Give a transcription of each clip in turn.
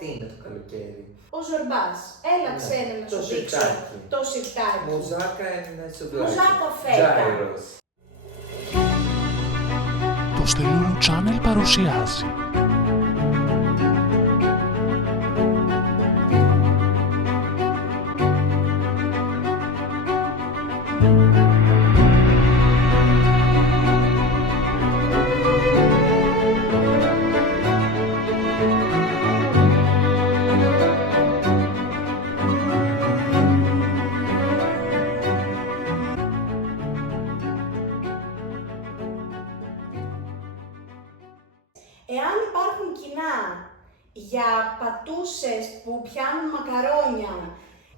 τι είναι το καλοκαίρι. Ο Ζορμπάς. Έλα ξένε να σου δείξω το σιρτάκι. Μουζάκα είναι σουβλάκι. Μουζάκα φέτα. Τζάιρος. Το Στελούρου Channel παρουσιάζει Εάν υπάρχουν κοινά για πατούσες που πιάνουν μακαρόνια,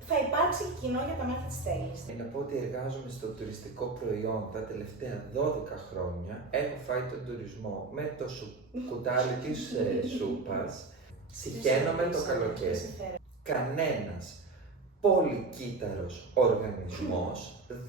θα υπάρξει και κοινό για τα μάτια της Στέλλης. Να πω ότι εργάζομαι στο τουριστικό προϊόν τα τελευταία 12 χρόνια. Έχω φάει τον τουρισμό με το κουτάλι της σούπας. Συχαίνομαι το καλοκαίρι. Κανένας πολυκύτταρος οργανισμός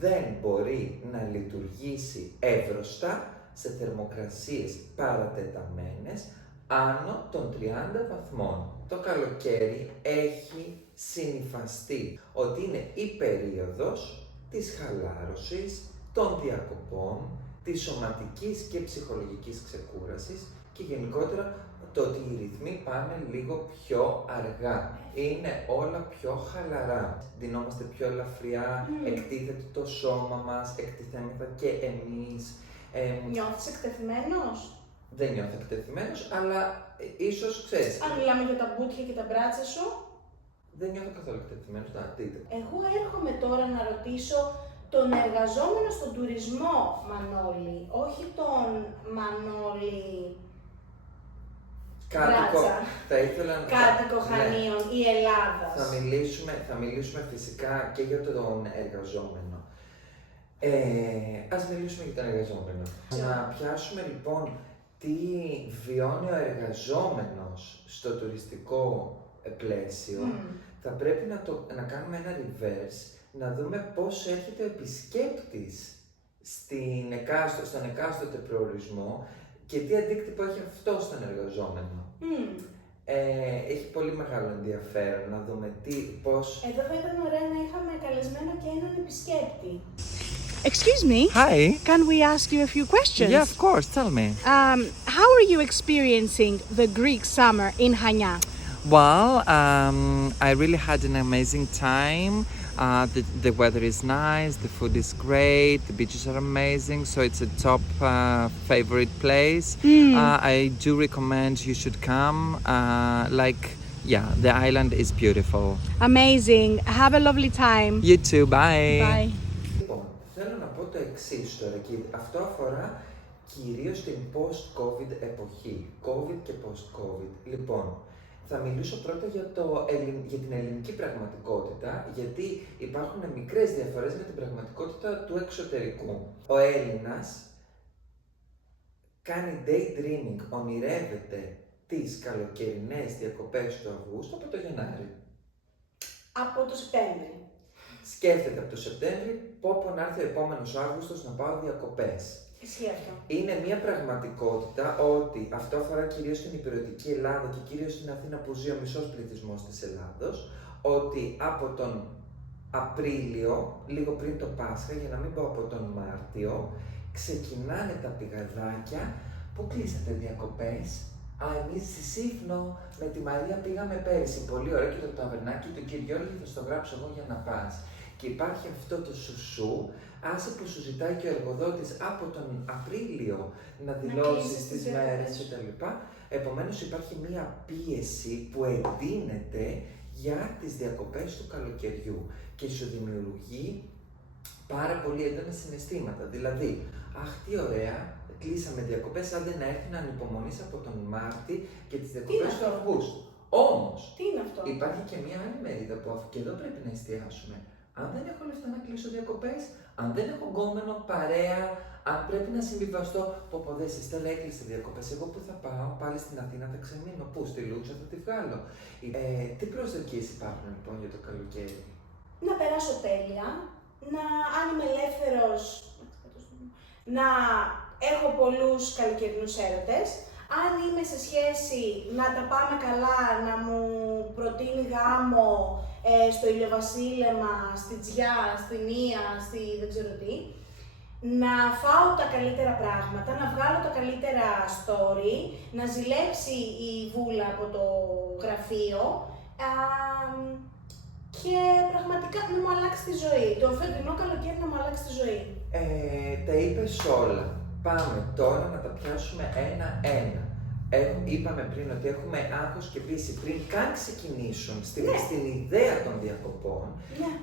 δεν μπορεί να λειτουργήσει εύρωστα σε θερμοκρασίες παρατεταμένες άνω των 30 βαθμών. Το καλοκαίρι έχει συνυφαστεί ότι είναι η περίοδος της χαλάρωσης, των διακοπών, της σωματικής και ψυχολογικής ξεκούρασης και γενικότερα το ότι οι ρυθμοί πάνε λίγο πιο αργά. Είναι όλα πιο χαλαρά. Ντυνόμαστε πιο ελαφριά, εκτίθεται το σώμα μας, εκτιθέμεθα και εμείς. Νιώθεις εκτεθειμένος? Δεν νιώθω εκτεθειμένος, αλλά ίσως ξέρεις. Αν μιλάμε για τα μπούτια και τα μπράτσα σου. Δεν νιώθω καθόλου εκτεθειμένος, να δείτε. Εγώ έρχομαι τώρα να ρωτήσω τον εργαζόμενο στον τουρισμό Μανώλη, όχι τον Μανώλη Κάτοικο, Μπράτσα. θα ήθελα να... Κάτοικο Ναι. Χανίων ή Ελλάδας. Θα μιλήσουμε φυσικά και για τον εργαζόμενο. Ας μιλήσουμε για τον εργαζόμενο. Να πιάσουμε λοιπόν τι βιώνει ο εργαζόμενος στο τουριστικό πλαίσιο, θα πρέπει να κάνουμε ένα reverse, να δούμε πώς έρχεται ο επισκέπτης στον εκάστοτε προορισμό και τι αντίκτυπο έχει αυτό στον εργαζόμενο. Έχει πολύ μεγάλο ενδιαφέρον να δούμε πώς... Εδώ θα ήταν ωραία να είχαμε καλεσμένο και έναν επισκέπτη. Excuse me. Hi. Can we ask you a few questions? Yeah, of course. Tell me. How are you experiencing the Greek summer in Hania? Well, I really had an amazing time. The weather is nice, the food is great, the beaches are amazing, so it's a top favorite place. I do recommend you should come. The island is beautiful. Amazing. Have a lovely time. You too. Bye. Bye. Λοιπόν, θέλω να πω το εξής τώρα και αυτό αφορά κυρίως την post-COVID εποχή. COVID και post-COVID. Λοιπόν, θα μιλήσω πρώτα για την ελληνική πραγματικότητα, γιατί υπάρχουν μικρές διαφορές με την πραγματικότητα του εξωτερικού. Ο Έλληνας κάνει daydreaming, ονειρεύεται τις καλοκαιρινές διακοπές του Αυγούστου από το Γενάρη. Από το Σεπτέμβρη. Σκέφτεται από το Σεπτέμβρη πόπο να έρθει ο επόμενος Αύγουστος να πάω διακοπές. Ισχύει αυτό. Είναι μια πραγματικότητα ότι αυτό αφορά κυρίως την υπηρετική Ελλάδα και κυρίως στην Αθήνα που ζει ο μισός πληθυσμός της Ελλάδος, ότι από τον Απρίλιο, λίγο πριν το Πάσχα, για να μην πω από τον Μάρτιο, ξεκινάνε τα πηγαδάκια που κλείσατε διακοπές. Εμείς στη Σύφνο με τη Μαρία πήγαμε πέρυσι. Πολύ ωραίο και το ταβερνάκι του Κυριόλη θα στο γράψω εγώ για να πας. Και υπάρχει αυτό το σουσού, άσε που σου ζητάει και ο εργοδότης από τον Απρίλιο να δηλώσεις τις μέρες κτλ. Επομένως υπάρχει μία πίεση που εντείνεται για τις διακοπές του καλοκαιριού και σου δημιουργεί πάρα πολύ έντονα συναισθήματα. Δηλαδή, αχ τι ωραία, κλείσαμε διακοπές, άντε να έρθει να ανυπομονείς από τον Μάρτη και τις διακοπές του Αυγούστου. Όμως, τι είναι αυτό? Υπάρχει και μία άλλη μερίδα που και εδώ πρέπει να εστιάσουμε. Αν δεν έχω λεφτά να κλείσω διακοπές, αν δεν έχω γκόμενο, παρέα, αν πρέπει να συμβιβαστώ, πω δες, η Στέλλα έκλεισε διακοπές, εγώ που θα πάω, πάλι στην Αθήνα θα ξεμείνω, πού, στη Λούτσα θα τη βγάλω. Τι προσδοκίες υπάρχουν λοιπόν για το καλοκαίρι? Να περάσω τέλεια, αν είμαι ελεύθερος, να έχω πολλούς καλοκαιρινούς έρωτες, αν είμαι σε σχέση να τα πάμε καλά, να μου γάμο, στο ηλιοβασίλεμα, στη Τζιά, στη Νία, στη δεν ξέρω τι, να φάω τα καλύτερα πράγματα, να βγάλω τα καλύτερα story, να ζηλέψει η Βούλα από το γραφείο και πραγματικά να μου αλλάξει τη ζωή. Το φετινό καλοκαίρι να μου αλλάξει τη ζωή. Τα είπες όλα. Πάμε τώρα να τα πιάσουμε ένα-ένα. Είπαμε πριν ότι έχουμε άγχος και πίεση πριν καν ξεκινήσουν στην ιδέα των διακοπών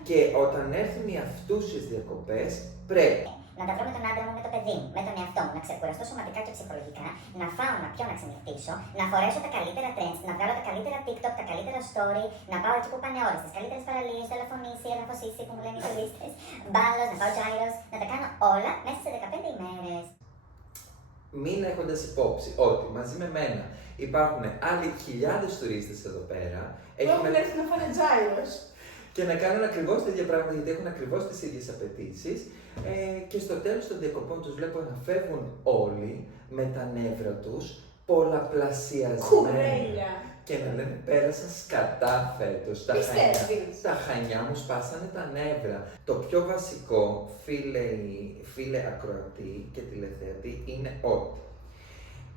και όταν έρθουν οι αυτούσιες διακοπές πρέπει να τα βρω με τον άντρα μου, με το παιδί μου, με τον εαυτό μου, να ξεκουραστώ σωματικά και ψυχολογικά, να φάω, να πιω, να ξενυχτήσω, να φορέσω τα καλύτερα trends, να βγάλω τα καλύτερα TikTok, τα καλύτερα story, να πάω εκεί που πάνε όλες, τις καλύτερες παραλίες, τηλεφωνήσει, εδαφοσίσει που μου λένε οι τουρίστες, μπάλος, να πάω gyros, να τα κάνω όλα μέσα σε 15 ημέρες. Μην έχοντας υπόψη ότι μαζί με μένα υπάρχουν άλλοι χιλιάδες τουρίστες εδώ πέρα. Έχουν έρθει να φάνε gyros. Και να κάνουν ακριβώς τα ίδια πράγματα γιατί έχουν ακριβώς τις ίδιες απαιτήσεις. Και στο τέλος των διακοπών τους βλέπω να φεύγουν όλοι με τα νεύρα τους πολλαπλασιασμένα. Κουρέλια. Και να λένε πέρασα σκατά φέτος. Τα Χανιά μου σπάσανε τα νεύρα. Το πιο βασικό, φίλε ακροατή και τηλεθεατή, είναι ότι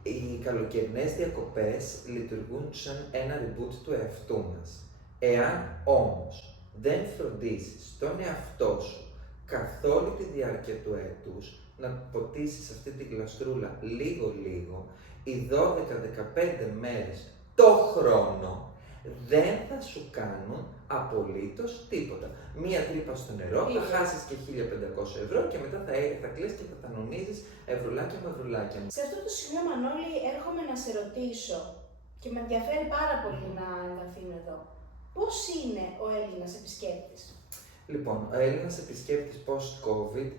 οι καλοκαιρινές διακοπές λειτουργούν σαν ένα reboot του εαυτού μας. Εάν όμως δεν φροντίσεις τον εαυτό σου καθ' όλη τη διάρκεια του έτους να ποτίσεις αυτή τη γλαστρούλα λίγο-λίγο, οι 12-15 μέρες το χρόνο δεν θα σου κάνουν απολύτως τίποτα. Μία τρύπα στο νερό, θα χάσεις και 1.500 ευρώ και μετά θα κλαις και θα τα νομίζεις ευρουλάκια με ευρουλάκια. Σε αυτό το σημείο, Μανώλη, έρχομαι να σε ρωτήσω και με ενδιαφέρει πάρα πολύ να εμβαθύνω εδώ. Πώς είναι ο Έλληνας επισκέπτης? Λοιπόν, ο Έλληνας επισκέπτης post-COVID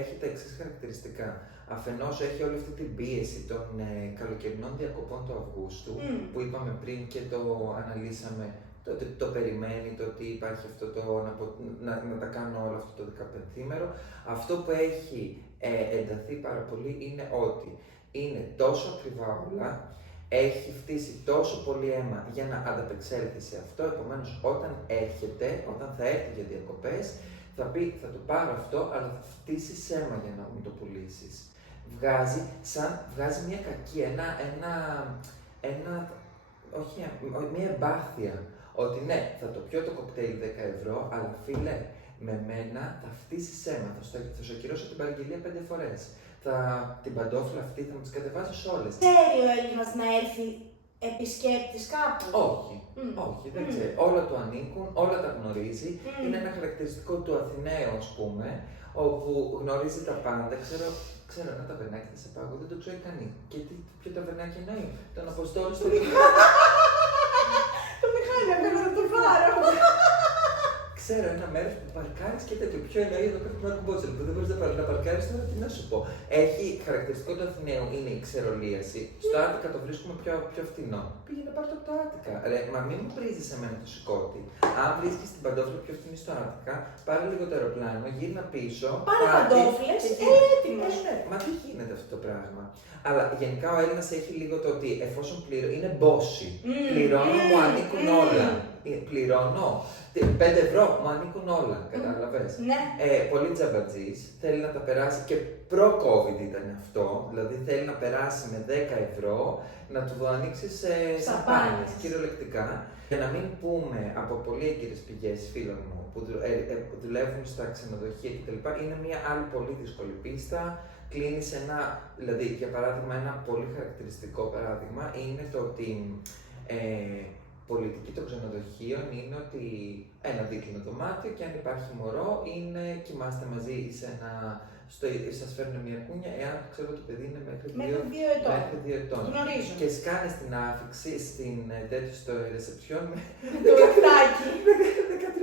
έχει τα εξής χαρακτηριστικά. Αφενός έχει όλη αυτή την πίεση των καλοκαιρινών διακοπών του Αυγούστου, που είπαμε πριν και το αναλύσαμε, το περιμένει, το ότι υπάρχει αυτό να τα κάνω όλο αυτό το 15ήμερο. Αυτό που έχει ενταθεί πάρα πολύ είναι ότι είναι τόσο ακριβά όλα, έχει φτύσει τόσο πολύ αίμα για να ανταπεξέλθει σε αυτό, επομένως όταν θα έρθει για διακοπές, θα πει θα το πάρω αυτό, αλλά θα φτύσει αίμα για να μου το πουλήσεις. Βγάζει μια κακή, μια εμπάθεια, ότι ναι, θα το πιω το κοκτέιλ 10 ευρώ, αλλά φίλε, με μένα θα φτύσεις αίμα, θα σου ακυρώσω την παραγγελία 5 φορές. Την παντόφλα αυτή θα μου τις κατεβάσεις όλες. Ξέρει ο Έλληνας να έρθει επισκέπτης κάπου? Όχι, δεν ξέρει. Όλα του ανήκουν, όλα τα γνωρίζει. Είναι ένα χαρακτηριστικό του Αθηναίου, ας πούμε, όπου γνωρίζει τα πάντα. Ξέρω ένα ταβερνάκι θα σε πάγω, δεν το ξέρει κανείς. Και ποιο ταβερνάκι εννοεί? Τον Αποστόλη στο Το Μιχάλη, πρέπει να το πάρω. Ξέρω ένα μέρος που παρκάρεις και τέτοιο. Ποιο εννοεί εδώ κάτω ένα κουμπότσελ που δεν μπορείς να παρκάρεις τώρα, τι να σου πω. Έχει χαρακτηριστικό του Αθηναίου, είναι η ξερολίαση. Στο Άττικα το βρίσκουμε πιο φτηνό. Πήγαινε πάρ' το από το Άττικα. Μα μην μου πρίζεις εμένα το σηκώτη. Αν βρίσκεις την παντόφλα πιο φτηνή στο Άττικα, πάρε λίγο το αεροπλάνο, γύρνα πίσω. Πάρε παντόφλες, έτοιμος. Μα δεν γίνεται αυτό το πράγμα. Αλλά γενικά ο Έλληνας έχει λίγο το ότι εφόσον είναι μπόσι. Πληρώνω, μου ανήκουν όλα. Πληρώνω. 5 ευρώ, μου ανήκουν όλα, κατάλαβες. Ναι. Πολύ τζαμπατζής, θέλει να τα περάσει και προ-COVID ήταν αυτό, δηλαδή θέλει να περάσει με 10 ευρώ, να του ανοίξει σαμπάνιες, κυριολεκτικά. Για να μην πούμε από πολύ έγκυρες πηγές φίλων μου που δουλεύουν στα ξενοδοχεία κτλ. Είναι μια άλλη πολύ δύσκολη πίστα. Κλείνει δηλαδή για παράδειγμα, ένα πολύ χαρακτηριστικό παράδειγμα είναι το ότι πολιτική των ξενοδοχείων είναι ότι ένα δίκλινο δωμάτιο και αν υπάρχει μωρό κοιμάστε μαζί σας φέρνουν μια κούνια εάν ξέρω το παιδί είναι μέχρι 2 ετών. Γνωρίζω. Και σκάνε στην άφηξη, στο ρεσεψιόν με το λεπτάκι.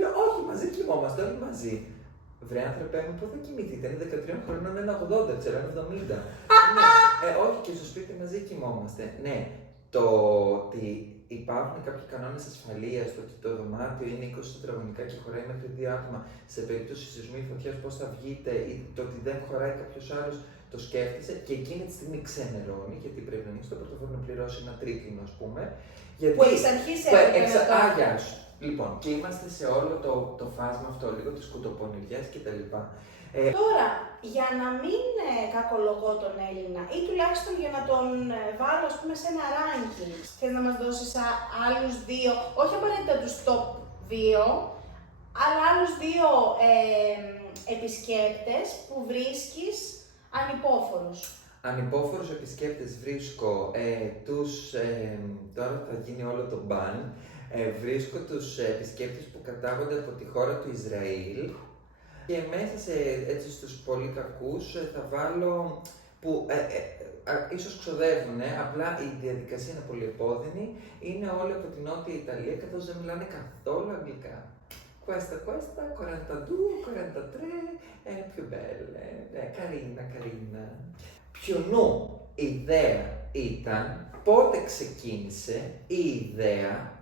13, όχι μαζί κοιμόμαστε, όλοι μαζί. Βρε άνθρωπε μου, πού θα κοιμηθείτε, είναι 13 χρονών, ένα 80, ξέρω, ένα 70. Ναι, όχι και στο σπίτι μαζί κοιμόμαστε. Ναι, το ότι υπάρχουν κάποιοι κανόνες ασφαλείας, το ότι το δωμάτιο είναι 20 τετραγωνικά και χωράει μέχρι 2 άτομα, σε περίπτωση σεισμού ή φωτιάς πώς θα βγείτε, ή το ότι δεν χωράει κάποιος άλλος το σκέφτεσαι και εκείνη τη στιγμή ξενερώνει, γιατί πρέπει να ανοίξει το πορτοφόλι να πληρώσει ένα τρίτηνο, ας πούμε. Γιατί, που έχεις αρχίσει να Γεια σου. Λοιπόν, και είμαστε σε όλο το φάσμα αυτό, λίγο της κουτοπονηριάς κτλ. Τώρα, για να μην κακολογώ τον Έλληνα ή τουλάχιστον για να τον βάλω ας πούμε σε ένα ranking, θες να μας δώσεις άλλους δύο, όχι απαραίτητα τους top 2, αλλά άλλους δύο επισκέπτες που βρίσκεις ανυπόφορους. Ανυπόφορους επισκέπτες βρίσκω τώρα θα γίνει όλο το μπαν, βρίσκω τους επισκέπτες που κατάγονται από τη χώρα του Ισραήλ και μέσα στους πολύ κακούς θα βάλω που ίσως ξοδεύουν, απλά η διαδικασία είναι πολύ επώδυνη, είναι όλοι από την Νότια Ιταλία καθώς δεν μιλάνε καθόλου αγγλικά. Questa, 42, 43, più belle, carina. Ποιονού η ιδέα ήταν, πότε ξεκίνησε η ιδέα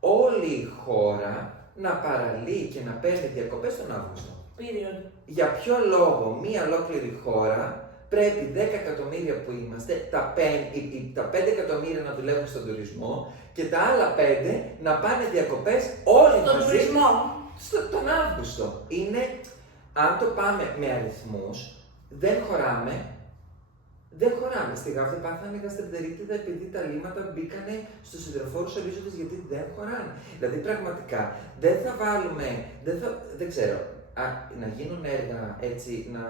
όλη η χώρα να παραλύει και να παίρνει διακοπές τον Αύγουστο. Period. Για ποιο λόγο μία ολόκληρη χώρα πρέπει 10 εκατομμύρια που είμαστε, τα 5 εκατομμύρια να δουλεύουν στον τουρισμό και τα άλλα 5 να πάνε διακοπές όλοι στον μαζί τουρισμό. τον Αύγουστο. Είναι, αν το πάμε με αριθμούς, δεν χωράμε. Στη Γάβδα πάθανε γαστρεντερίτιδα επειδή τα λίμματα μπήκανε στους υδροφόρους ορίζοντες γιατί δεν χωράνε. Δηλαδή πραγματικά δεν θα βάλουμε, δεν ξέρω, να γίνουν έργα έτσι, να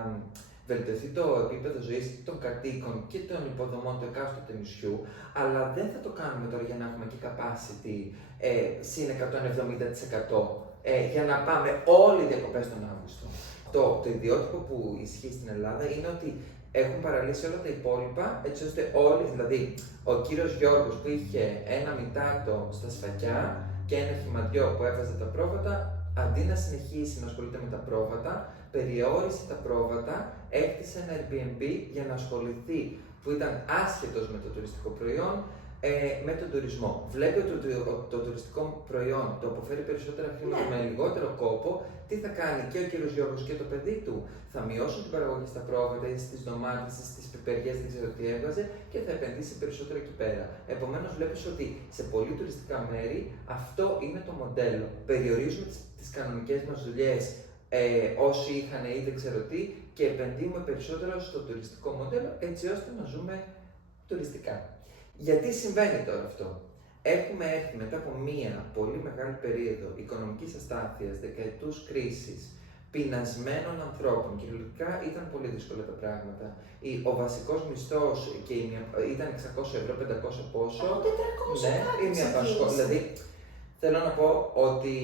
βελτιωθεί το επίπεδο ζωής των κατοίκων και των υποδομών του εκάστοτε νησιού, αλλά δεν θα το κάνουμε τώρα για να έχουμε και capacity συν 170% για να πάμε όλοι οι διακοπές τον Αύγουστο. Το ιδιότυπο που ισχύει στην Ελλάδα είναι ότι έχουν παραλύσει όλα τα υπόλοιπα, έτσι ώστε όλοι, δηλαδή ο κύριος Γιώργος που είχε ένα μητάτο στα Σφακιά και ένα χυμαντιό που έβαζε τα πρόβατα, αντί να συνεχίσει να ασχολείται με τα πρόβατα, περιόρισε τα πρόβατα, έκτισε ένα Airbnb για να ασχοληθεί, που ήταν άσχετος με το τουριστικό προϊόν, με τον τουρισμό. Βλέπει ότι το τουριστικό προϊόν το αποφέρει περισσότερα χρήματα με λιγότερο κόπο. Τι θα κάνει και ο κύριος Γιώργος και το παιδί του, θα μειώσουν την παραγωγή στα πρόβατα ή στις ντομάτες ή στις πιπεριές, δεν ξέρω τι έβγαζε, και θα επενδύσει περισσότερο εκεί πέρα. Επομένως, βλέπεις ότι σε πολύ τουριστικά μέρη αυτό είναι το μοντέλο. Περιορίζουμε τις κανονικές μας δουλειές όσοι είχαν ή δεν ξέρω τι και επενδύουμε περισσότερο στο τουριστικό μοντέλο έτσι ώστε να ζούμε τουριστικά. Γιατί συμβαίνει τώρα αυτό? Έχουμε έρθει μετά από μία πολύ μεγάλη περίοδο οικονομικής αστάθειας, δεκαετούς κρίσης, πεινασμένων ανθρώπων. Κυριολεκτικά ήταν πολύ δύσκολα τα πράγματα. Ο βασικός μισθός ήταν 600 ευρώ, 500 πόσο. 400 ναι, ή μια απασχόληση. Δηλαδή, θέλω να πω ότι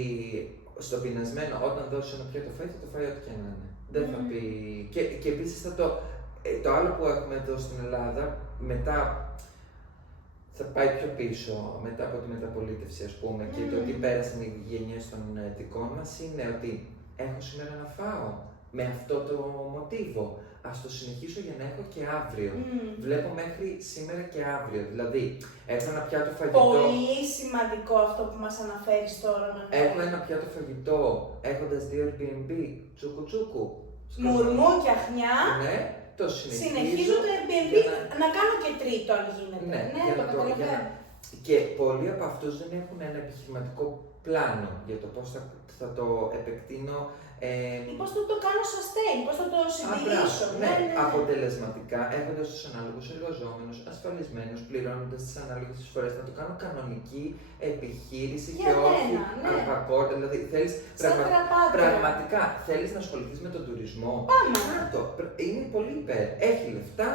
στο πεινασμένο, όταν δώσει ένα πιάτο φαΐ, θα το φάει ό,τι και να είναι. Δεν θα πει. Και επίσης το άλλο που έχουμε εδώ στην Ελλάδα, μετά θα πάει πιο πίσω, μετά από τη μεταπολίτευση, ας πούμε, και το τι πέρασαν οι γενιές των δικών μας, είναι ότι έχω σήμερα να φάω με αυτό το μοτίβο. Ας το συνεχίσω για να έχω και αύριο. Βλέπω μέχρι σήμερα και αύριο. Δηλαδή, έχω ένα πιάτο φαγητό. Πολύ σημαντικό αυτό που μας αναφέρεις τώρα. Έχω ένα πιάτο φαγητό έχοντας 2 Airbnb, τσούκου. Μουρμού και αχνιά. Ναι, το συνεχίζω το Airbnb να κάνω και τρίτο αν γίνεται. Ναι, το καταλαβαίνω. Και πολλοί από αυτούς δεν έχουν ένα επιχειρηματικό πλάνο για το πώς θα το επεκτείνω. Ή πώς θα το κάνω sustain, πώς θα το συντηρήσω. Ναι, αποτελεσματικά, έχοντας τους ανάλογους εργαζόμενους, ασφαλισμένους, πληρώνοντας τις ανάλογες εισφορές, να το κάνω κανονική επιχείρηση για και μένα, όχι αλπακόρτα. Δηλαδή, θέλεις πραγματικά θέλεις να ασχοληθείς με τον τουρισμό. Πάμε. Είναι πολύ υπέρ. Έχει λεφτά,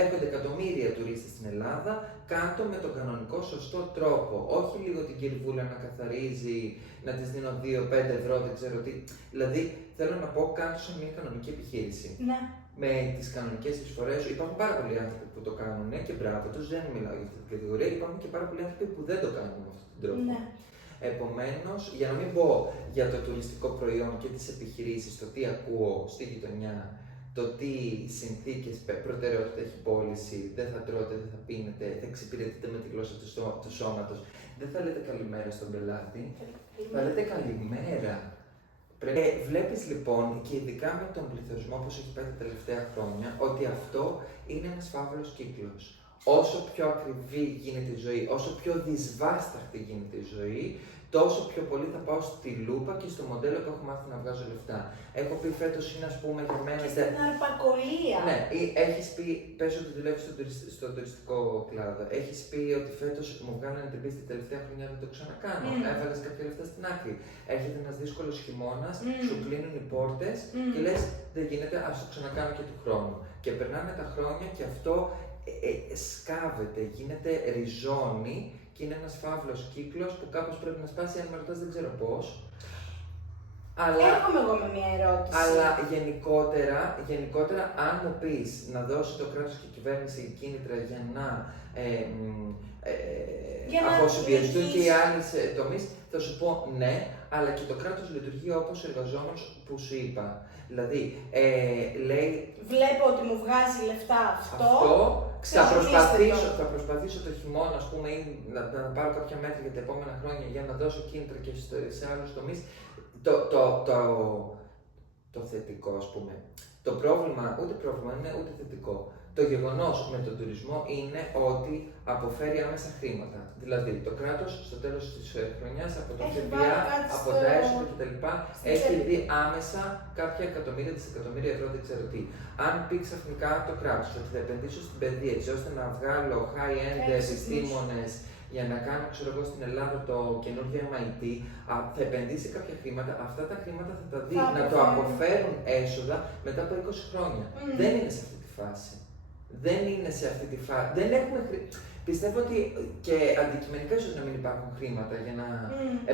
έρχονται εκατομμύρια τουρίστες στην Ελλάδα, κάτω με τον κανονικό σωστό τρόπο. Όχι λίγο την κυρβούλα να καθαρίζει, να της δίνω 2-5 ευρώ, δεν ξέρω τι. Δηλαδή, θέλω να πω, κάτω σε μια κανονική επιχείρηση. Ναι. Με τις κανονικές εισφορές, υπάρχουν πάρα πολλοί άνθρωποι που το κάνουν και μπράβο τους, δεν μιλάω για αυτή την κατηγορία. Υπάρχουν και πάρα πολλοί άνθρωποι που δεν το κάνουν με αυτόν τον τρόπο. Ναι. Επομένως, για να μην πω για το τουριστικό προϊόν και τις επιχειρήσεις, το τι ακούω στη γειτονιά, το τι συνθήκες, προτεραιότητα έχει πώληση, δεν θα τρώτε, δεν θα πίνετε, θα εξυπηρετείτε με τη γλώσσα του σώματος. Δεν θα λέτε καλημέρα στον πελάτη, θα λέτε καλημέρα. Βλέπεις λοιπόν, και ειδικά με τον πληθωρισμό όπως έχει πάει τα τελευταία χρόνια, ότι αυτό είναι ένας φαύλος κύκλος. Όσο πιο ακριβή γίνεται η ζωή, όσο πιο δυσβάσταχτη γίνεται η ζωή, τόσο πιο πολύ θα πάω στη λούπα και στο μοντέλο που έχω μάθει να βγάζω λεφτά. Έχω πει φέτος είναι, ας πούμε, για μένα. Και στην αρπακολία. Ναι, έχεις πει, πες ότι δουλεύεις στον τουριστικό κλάδο. Έχεις πει ότι φέτος μου βγάλανε την πίστη τελευταία χρονιά, δεν το ξανακάνω. Έβαλες κάποια λεφτά στην άκρη. Έρχεται ένας δύσκολος χειμώνας, σου κλείνουν οι πόρτες και λες δεν γίνεται, ας το ξανακάνω και του χρόνου. Και περνάνε τα χρόνια και αυτό σκάβεται, γίνεται ριζώνει. Και είναι ένας φαύλος κύκλος που κάπως πρέπει να σπάσει, αν με ρωτάς δεν ξέρω πώς. Αλλά, έρχομαι εγώ με μια ερώτηση. Αλλά γενικότερα, αν μου πεις να δώσει το κράτος και η κυβέρνηση κίνητρα για να αποσυμπιεστούν και οι άλλοι τομείς, θα σου πω ναι, αλλά και το κράτος λειτουργεί όπως ο εργαζόμενος που σου είπα. Δηλαδή, λέει... Βλέπω ότι μου βγάζει λεφτά αυτό. Θα προσπαθήσω το χειμώνα, ας πούμε, ή να πάρω κάποια μέτρα για τα επόμενα χρόνια για να δώσω κίνητρα και σε άλλους τομείς. Το θετικό, ας πούμε. Το πρόβλημα, ούτε πρόβλημα είναι ούτε θετικό. Το γεγονός με τον τουρισμό είναι ότι αποφέρει άμεσα χρήματα. Δηλαδή, το κράτος στο τέλος της χρονιάς από το ΦΠΑ, από τα έσοδα κτλ. έχει δει άμεσα κάποια εκατομμύρια, δισεκατομμύρια ευρώ, δεν ξέρω τι. Αν πει ξαφνικά το κράτος ότι θα επενδύσω στην παιδεία έτσι ώστε να βγάλω high-end επιστήμονες για να κάνω, ξέρω εγώ, στην Ελλάδα το καινούργιο MIT, θα επενδύσει κάποια χρήματα, αυτά τα χρήματα θα τα δει να το αποφέρουν έσοδα μετά από 20 χρόνια. Δεν είναι σε αυτή τη φάση. Δεν είναι σε αυτή τη φάση. Δεν έχουμε Πιστεύω ότι και αντικειμενικά ίσως να μην υπάρχουν χρήματα για να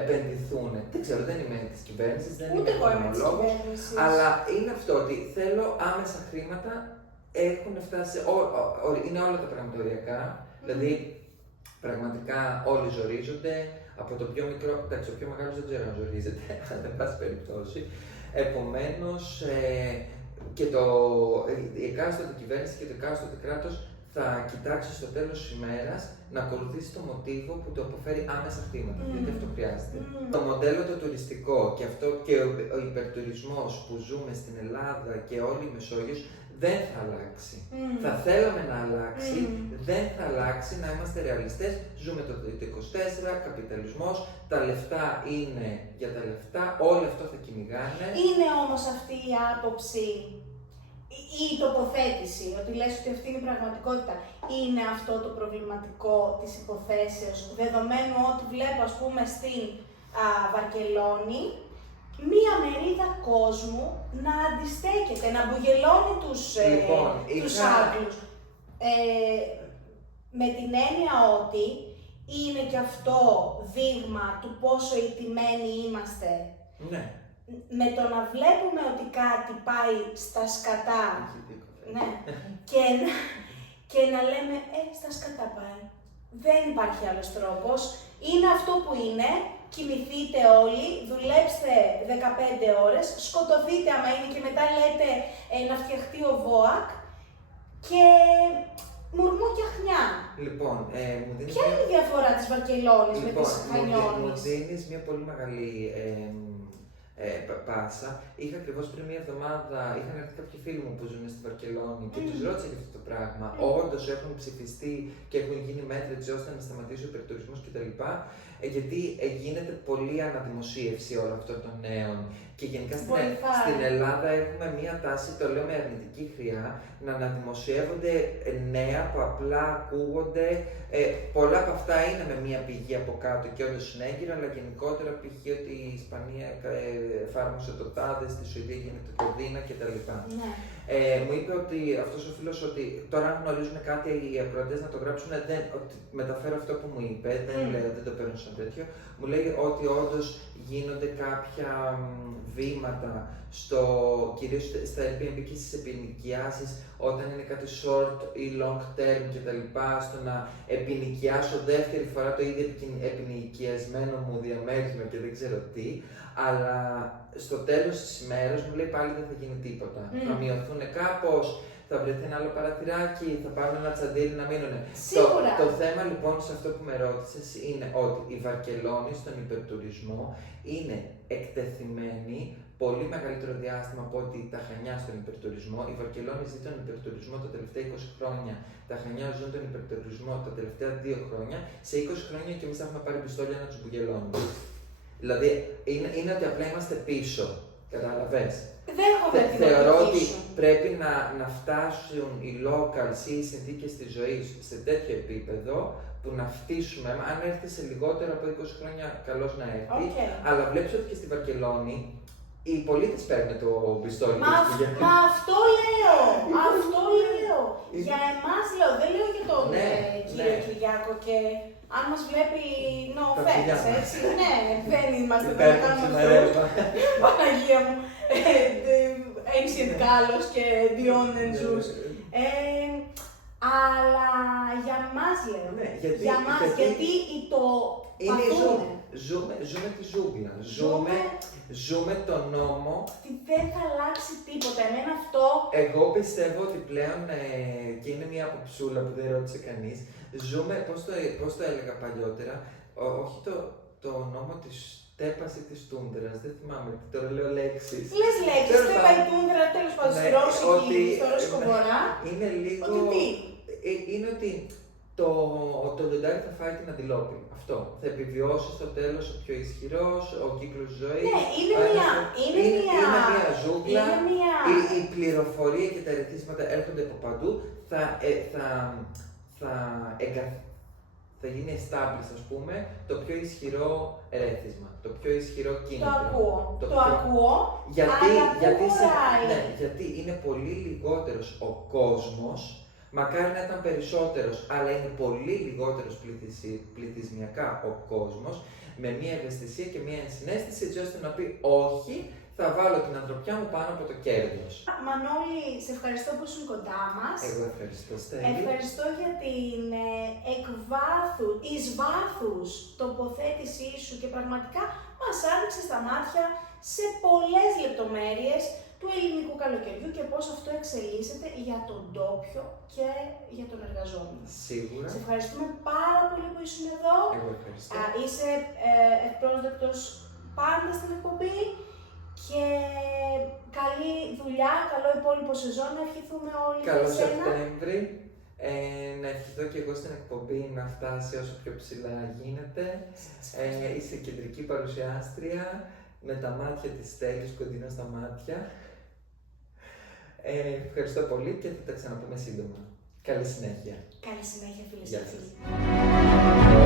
επενδυθούν. Δεν ξέρω, δεν είμαι της κυβέρνησης, δεν είμαι οικονομολόγος, αλλά είναι αυτό ότι θέλω άμεσα χρήματα, έχουν φτάσει, είναι όλα τα πράγματα οριακά, δηλαδή πραγματικά όλοι ζορίζονται, από το πιο μικρό, εντάξει, ο πιο μεγάλος δεν ξέρω αν ζορίζεται, αλλά εν πάση περιπτώσει. Επομένως, και η εκάστοτε κυβέρνηση και το εκάστοτε κράτος θα κοιτάξει στο τέλος της ημέρας να ακολουθήσει το μοτίβο που το αποφέρει άμεσα χρήματα, γιατί αυτό χρειάζεται. Το μοντέλο το τουριστικό και αυτό και ο υπερτουρισμός που ζούμε στην Ελλάδα και όλη η Μεσόγειος δεν θα αλλάξει. Θα θέλαμε να αλλάξει, δεν θα αλλάξει, να είμαστε ρεαλιστές. Ζούμε το 24, καπιταλισμός, τα λεφτά είναι για τα λεφτά, όλο αυτό θα κυνηγάνε. Είναι όμως αυτή η άποψη ή η τοποθέτηση, ότι λες ότι αυτή είναι η πραγματικότητα, είναι αυτό το προβληματικό της υποθέσεως, δεδομένου ότι βλέπω, ας πούμε, στην Βαρκελόνη, μία μερίδα κόσμου να αντιστέκεται, να μπουγελώνει τους Άγγλους. Με την έννοια ότι είναι και αυτό δείγμα του πόσο ιτημένοι είμαστε. Ναι. Με το να βλέπουμε ότι κάτι πάει στα σκατά, ναι, και να λέμε, στα σκατά πάει. Δεν υπάρχει άλλος τρόπος. Είναι αυτό που είναι. Κοιμηθείτε όλοι, δουλέψτε 15 ώρες, σκοτωθείτε άμα είναι και μετά λέτε να φτιαχτεί ο ΒΟΑΚ και μουρμού και αχνιά. Λοιπόν, ποια είναι η διαφορά της Βαρκελόνης με της Χανιώνης? Μου δίνεις μια πολύ μεγάλη πάσα. Είχα ακριβώς πριν μία εβδομάδα, είχαν έρθει κάποιοι φίλοι μου που ζουν στη Βαρκελόνη και τους ρώτησα για αυτό το πράγμα. Όντως έχουν ψηφιστεί και έχουν γίνει μέτρα έτσι ώστε να σταματήσει ο υπερτουρισμός κτλ. Γιατί γίνεται πολλή αναδημοσίευση όλων αυτών των νέων. Και γενικά στην Ελλάδα έχουμε μία τάση, το λέω με αρνητική χρειά, να αναδημοσιεύονται νέα που απλά ακούγονται. Πολλά από αυτά είναι με μία πηγή από κάτω και όντως είναι έγκυρα, αλλά γενικότερα π.χ. ότι η Ισπανία εφάρμοσε το τάδε, στη Σουηδία γίνεται το δίνα κτλ. Ναι. Μου είπε ότι αυτός ο φίλος ότι τώρα αν γνωρίζουν κάτι οι ακροατές να το γράψουν, ότι μεταφέρω αυτό που μου είπε, δεν το παίρνω σαν τέτοιο. Μου λέει ότι όντως γίνονται κάποια βήματα, κυρίως στα Airbnb και στις επινοικιάσεις, όταν είναι κάτι short ή long term κτλ. Στο να επινοικιάσω δεύτερη φορά το ίδιο επινοικιασμένο μου διαμέρισμα και δεν ξέρω τι, αλλά στο τέλος της ημέρας μου λέει πάλι δεν θα γίνει τίποτα. Θα μειωθούν κάπως, θα βρεθεί ένα άλλο παραθυράκι, θα πάρουν ένα τσαντήρι να μείνουνε. Σίγουρα. Το θέμα λοιπόν σε αυτό που με ρώτησες είναι ότι η Βαρκελόνη στον υπερτουρισμό είναι εκτεθειμένη πολύ μεγαλύτερο διάστημα από ότι τα Χανιά στον υπερτουρισμό. Η Βαρκελόνη ζει τον υπερτουρισμό τα τελευταία 20 χρόνια. Τα Χανιά ζουν τον υπερτουρισμό τα τελευταία 2 χρόνια. Σε 20 χρόνια και εμείς έχουμε πάρει πιστόλια να τους μπουγελώνουμε. Δηλαδή είναι ότι απλά είμαστε πίσω. Κατάλαβες. Δέχομαι την Θεωρώ οπτική ότι σου. πρέπει να φτάσουν οι locals ή οι συνθήκες της ζωής σε τέτοιο επίπεδο που να φτύσουμε. Αν έρθει σε λιγότερο από 20 χρόνια, καλώς να έρθει. Okay. Αλλά βλέπεις ότι και στη Βαρκελόνη οι πολίτες παίρνουν το πιστόλι. Μα αυτό λέω! Αυτό λέω! Για εμάς λέω, δεν λέω για τον κύριο Κυριάκο και αν μας βλέπει no offense, έτσι. Ναι, δεν είμαστε εδώ να κάνουμε αυτό. Παναγία μου, ancient Kalos και beyond and Zeus. Αλλά για εμάς λέω. Ναι, για εμάς, γιατί το πατούνε. Ζούμε τη ζούγκλα. Ζούμε τον νόμο. Δεν θα αλλάξει τίποτα. Εμένα αυτό. Εγώ πιστεύω ότι πλέον, και είναι μια αποψούλα που δεν ρώτησε κανείς, ζούμε, πώς το έλεγα παλιότερα, όχι το νόμο της Στέπας ή της Τούντρας, δεν θυμάμαι, τώρα λέω λέξεις. Λες λέξεις, Στέπα ή Τούντρα, τέλος πάντων, στη Ρώσικη, στο Ρώσικο Βορρά. Είναι λίγο. Ότι τι? Είναι ότι το λιοντάρι θα φάει την αντιλόπη. Αυτό. Θα επιβιώσει στο τέλος ο πιο ισχυρός, ο κύκλος ζωής. Ναι, είναι μια ζούγκλα. Είναι Η πληροφορία και τα ερεθίσματα έρχονται από παντού. Θα γίνει established, ας πούμε, το πιο ισχυρό ερέθισμα, το πιο ισχυρό κίνητρο. Το ακούω, γιατί είναι πολύ λιγότερος ο κόσμος, μακάρι να ήταν περισσότερος, αλλά είναι πολύ λιγότερος πληθυσμιακά ο κόσμος, με μια ευαισθησία και μια ενσυναίσθηση, έτσι ώστε να πει όχι, θα βάλω την ανθρωπιά μου πάνω από το κέρδος. Μανώλη, σε ευχαριστώ που ήσουν κοντά μας. Εγώ ευχαριστώ, Στέλη. Ευχαριστώ για την εις βάθους τοποθέτησή σου και πραγματικά μας άνοιξε στα μάτια σε πολλές λεπτομέρειες του ελληνικού καλοκαιριού και πώς αυτό εξελίσσεται για τον ντόπιο και για τον εργαζόμενο. Σίγουρα. Σε ευχαριστούμε πάρα πολύ που ήσουν εδώ. Εγώ ευχαριστώ. Είσαι ευπρόσδεκτος πάντα στην εκπομπή και καλή δουλειά, καλό υπόλοιπο σεζόν να ευχηθούμε όλοι. Καλό Σεπτέμβρη. Να ευχηθώ και εγώ στην εκπομπή να φτάσει όσο πιο ψηλά γίνεται. Είσαι κεντρική παρουσιάστρια με τα μάτια της Στέλης κοντινά στα μάτια. Ευχαριστώ πολύ και θα τα ξαναπούμε σύντομα. Καλή συνέχεια. Καλή συνέχεια, φίλες Γεια και σας. φίλοι.